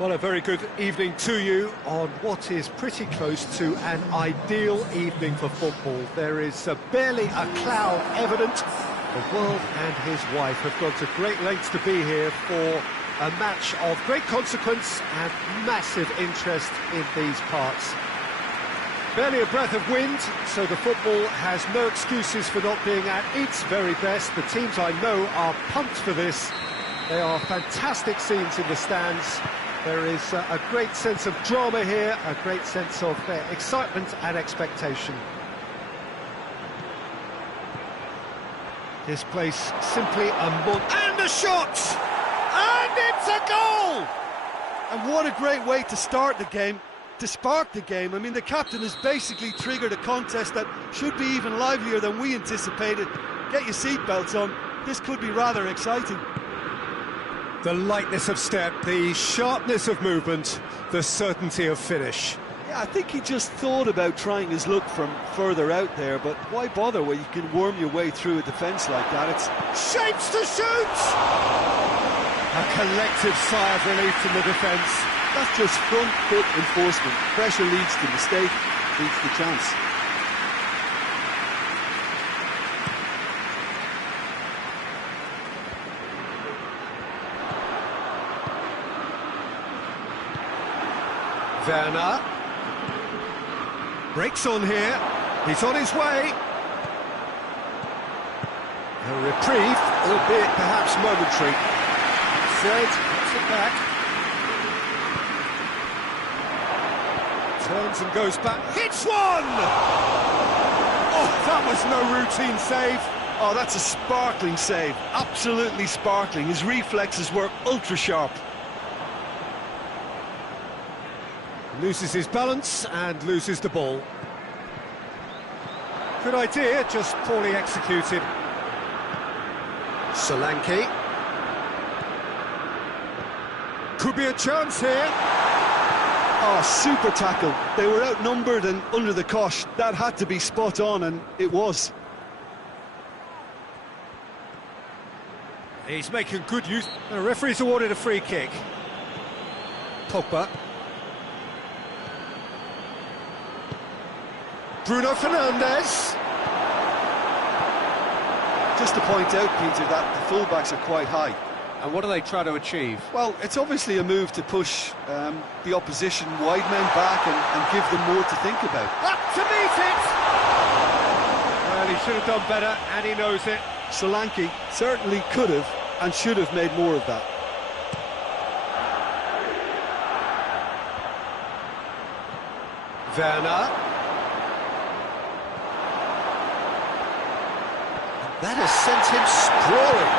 Well, a very good evening to you on what is pretty close to an ideal evening for football. There is barely a cloud evident. The world and his wife have gone to great lengths to be here for a match of great consequence and massive interest in these parts. Barely a breath of wind, so the football has no excuses for not being at its very best. The teams I know are pumped for this. They are fantastic scenes in the stands. There is a great sense of drama here, a great sense of excitement and expectation. This place simply a and a shot! And it's a goal! And what a great way to start the game, to spark the game. I mean, the captain has basically triggered a contest that should be even livelier than we anticipated. Get your seatbelts on, this could be rather exciting. The lightness of step, the sharpness of movement, the certainty of finish. Yeah, I think he just thought about trying his luck from further out there, but why bother when you can worm your way through a defence like that? It's shapes to shoot! A collective sigh of relief from the defence. That's just front foot enforcement. Pressure leads to mistake, leads to chance. Werner breaks on here, he's on his way. A reprieve, albeit perhaps momentary. Fred puts it back. Turns and goes back, hits one! Oh, that was no routine save. Oh, that's a sparkling save, absolutely sparkling. His reflexes were ultra sharp. Loses his balance and loses the ball. Good idea, just poorly executed. Solanke. Could be a chance here. Oh, super tackle. They were outnumbered and under the cosh. That had to be spot on, and it was. He's making good use. The referee's awarded a free kick. Pogba. Bruno Fernandes. Just to point out, Peter, that the fullbacks are quite high. And what do they try to achieve? Well, it's obviously a move to push the opposition wide men back and give them more to think about. Up to meet it! Well, he should have done better, and he knows it. Solanke certainly could have and should have made more of that. Werner. That has sent him sprawling.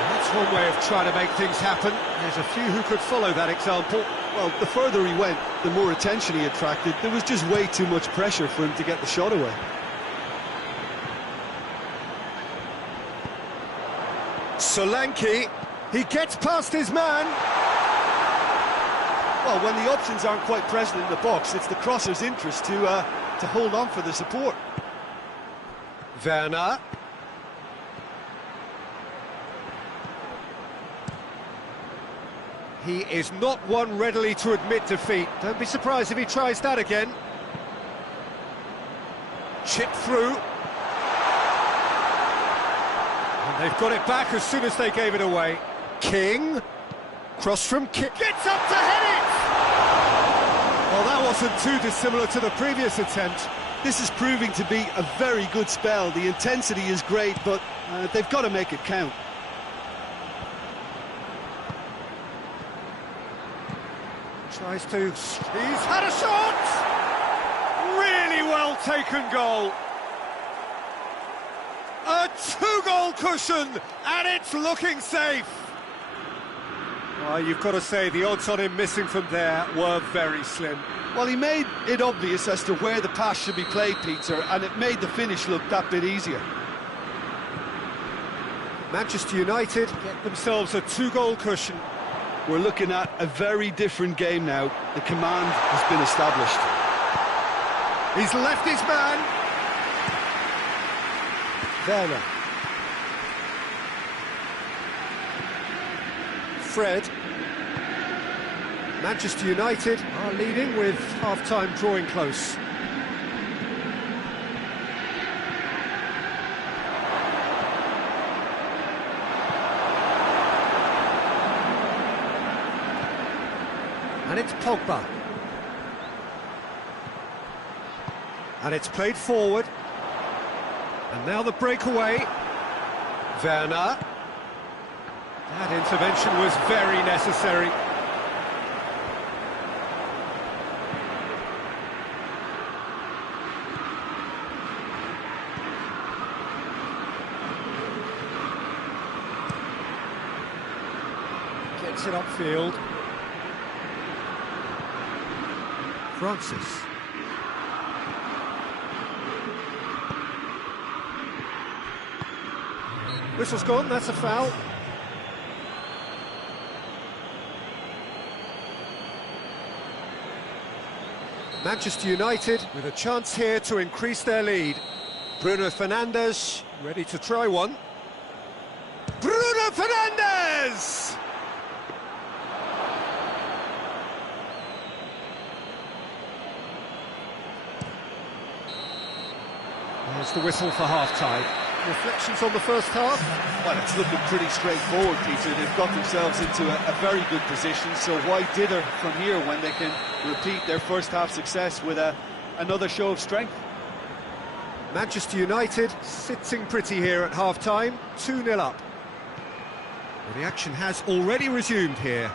And that's one way of trying to make things happen. There's a few who could follow that example. Well, the further he went, the more attention he attracted. There was just way too much pressure for him to get the shot away. Solanke, he gets past his man. Well, when the options aren't quite present in the box, it's the crosser's interest to hold on for the support. Werner. He is not one readily to admit defeat. Don't be surprised if he tries that again. Chip through. And they've got it back as soon as they gave it away. King. Cross from King. Gets up to head it! Well, that wasn't too dissimilar to the previous attempt. This is proving to be a very good spell. The intensity is great, but they've got to make it count. Tries to... He's had a shot! Really well taken goal. A two-goal cushion, and it's looking safe. Well, you've got to say the odds on him missing from there were very slim. Well, he made it obvious as to where the pass should be played, Peter, and it made the finish look that bit easier. Manchester United get themselves a two-goal cushion. We're looking at a very different game now. The command has been established. He's left his man. Werner. Fred. Manchester United are leading with half-time drawing close. And it's Pogba. And it's played forward. And now the breakaway. Werner. That intervention was very necessary. Gets it upfield. Francis. Whistle's gone, that's a foul. Manchester United with a chance here to increase their lead. Bruno Fernandes ready to try one. Bruno Fernandes! There's the whistle for half-time. Reflections on the first half? Well, it's looking pretty straightforward, Peter. They've got themselves into a very good position, so why dither from here when they can repeat their first half success with another show of strength? Manchester United sitting pretty here at half-time, 2-0 up. Well, the action has already resumed here.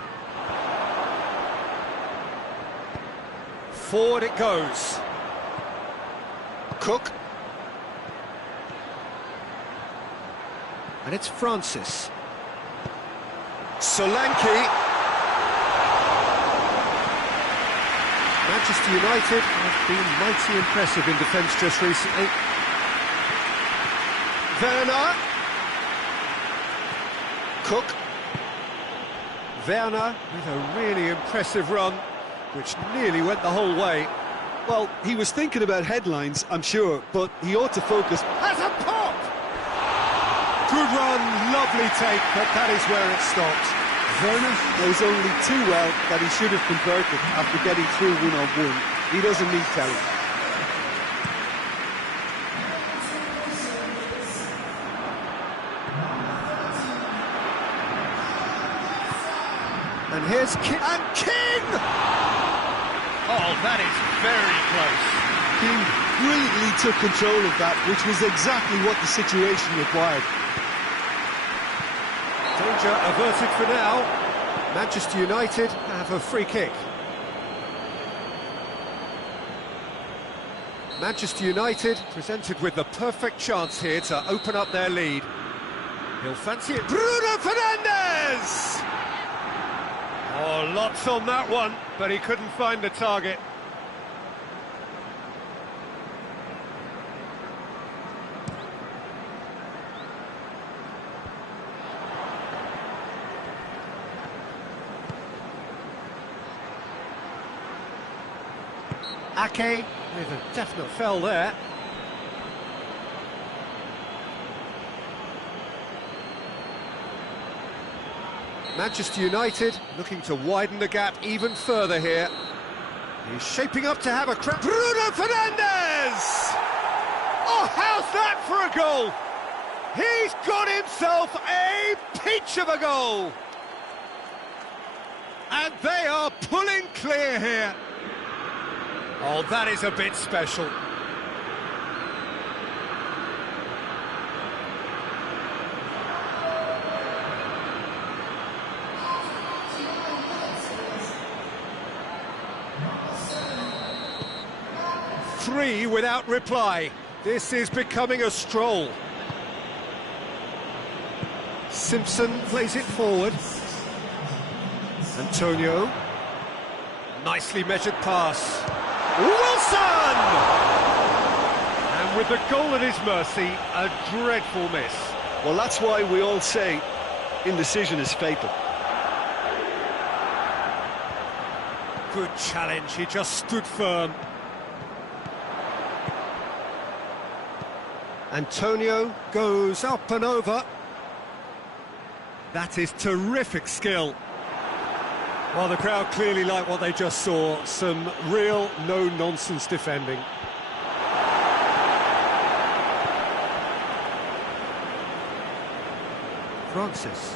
Forward it goes. Cook. And it's Francis. Solanke. Manchester United have been mighty impressive in defence just recently. Werner. Cook. Werner with a really impressive run, which nearly went the whole way. Well, he was thinking about headlines, I'm sure, but he ought to focus. Has a pop! Good run, lovely take, but that is where it stopped. Werner knows only too well that he should have converted after getting through one-on-one. He doesn't need telling. And here's King. And King! Oh, that is very close. King brilliantly took control of that, which was exactly what the situation required. Danger averted for now. Manchester United have a free kick. Manchester United presented with the perfect chance here to open up their lead. He'll fancy it. Bruno Fernandes! Oh, lots on that one, but he couldn't find the target. Ake with a definite foul there. Manchester United looking to widen the gap even further here. He's shaping up to have a crack. Bruno Fernandes! Oh, how's that for a goal? He's got himself a peach of a goal! And they are pulling clear here. Oh, that is a bit special. Three without reply. This is becoming a stroll. Simpson plays it forward. Antonio. Nicely measured pass. Wilson! And with the goal at his mercy, a dreadful miss. Well, that's why we all say indecision is fatal. Good challenge, he just stood firm. Antonio goes up and over. That is terrific skill. Well, the crowd clearly like what they just saw. Some real no-nonsense defending. Francis.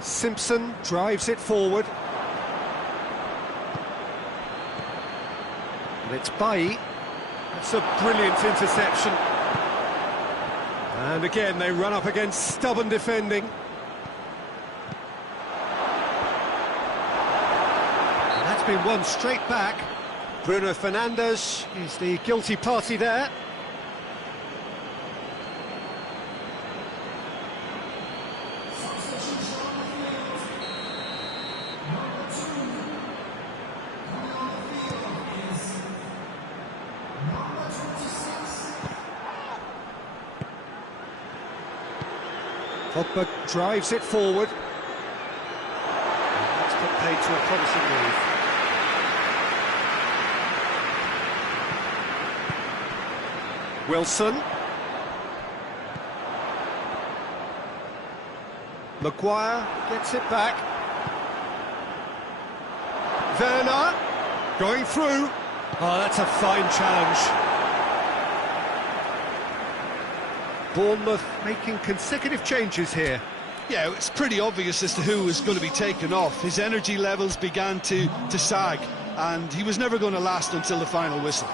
Simpson drives it forward. And it's Bailly. That's a brilliant interception. And again, they run up against stubborn defending. And that's been won straight back. Bruno Fernandes is the guilty party there. Pogba drives it forward. That's put paid to a promising move. Wilson. Maguire gets it back. Werner going through. Oh, that's a fine challenge. Bournemouth making consecutive changes here. Yeah, it's pretty obvious as to who was going to be taken off. His energy levels began to sag, and he was never going to last until the final whistle.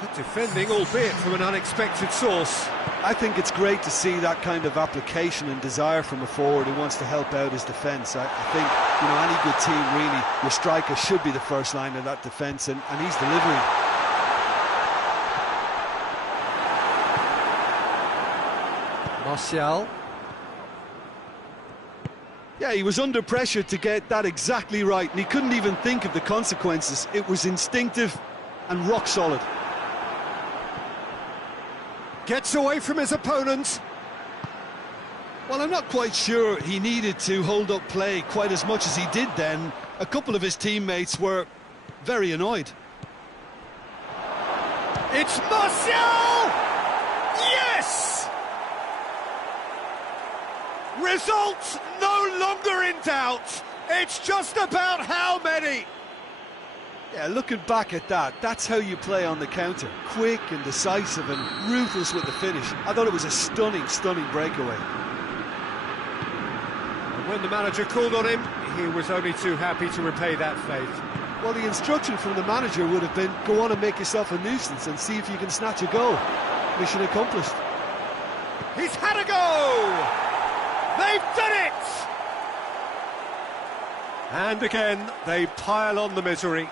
Good defending, albeit from an unexpected source. I think it's great to see that kind of application and desire from a forward who wants to help out his defence. I think, you know, any good team, really, your striker should be the first line of that defence, and he's delivering. Martial. Yeah, he was under pressure to get that exactly right, and he couldn't even think of the consequences. It was instinctive and rock solid. Gets away from his opponent. Well, I'm not quite sure he needed to hold up play quite as much as he did then. A couple of his teammates were very annoyed. It's Martial! Yes! Results no longer in doubt. It's just about how many. Yeah, looking back at that, that's how you play on the counter. Quick and decisive and ruthless with the finish. I thought it was a stunning, stunning breakaway. And when the manager called on him, he was only too happy to repay that faith. Well, the instruction from the manager would have been, go on and make yourself a nuisance and see if you can snatch a goal. Mission accomplished. He's had a go! They've done it! And again, they pile on the misery.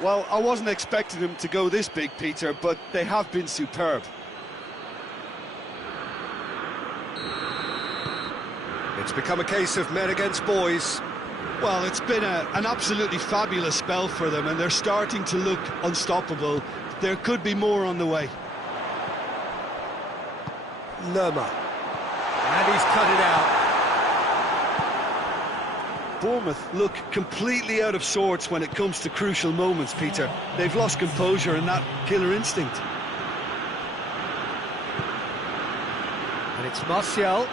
Well, I wasn't expecting them to go this big, Peter, but they have been superb. It's become a case of men against boys. Well, it's been an absolutely fabulous spell for them, and they're starting to look unstoppable. There could be more on the way. Lerma. And he's cut it out. Bournemouth look completely out of sorts when it comes to crucial moments, Peter. They've lost composure and that killer instinct. And it's Martial.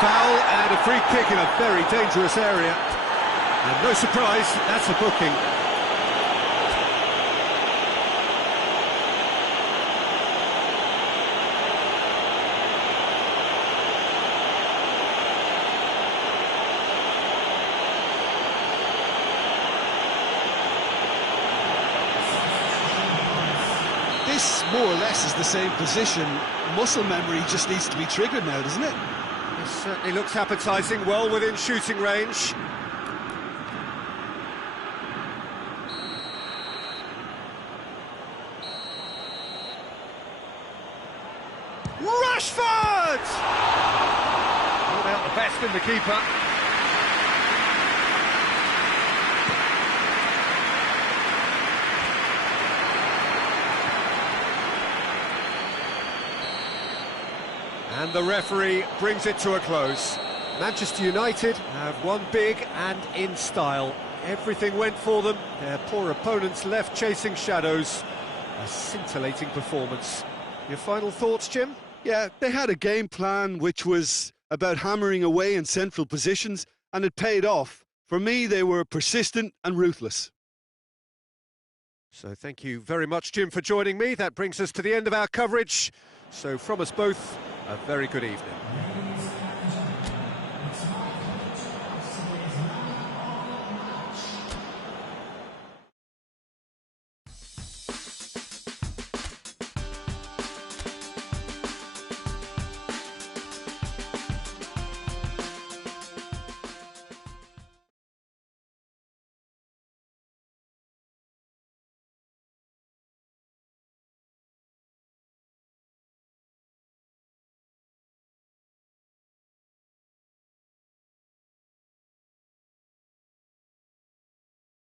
Foul and a free kick in a very dangerous area. And no surprise, that's a booking. This, more or less, is the same position. Muscle memory just needs to be triggered now, doesn't it? It certainly looks appetising, well within shooting range. Rashford! Brought out the best in the keeper. And the referee brings it to a close. Manchester United have won big and in style. Everything went for them. Their poor opponents left chasing shadows. A scintillating performance. Your final thoughts, Jim? Yeah, they had a game plan which was about hammering away in central positions, and it paid off. For me, they were persistent and ruthless. So thank you very much, Jim, for joining me. That brings us to the end of our coverage. So from us both, a very good evening.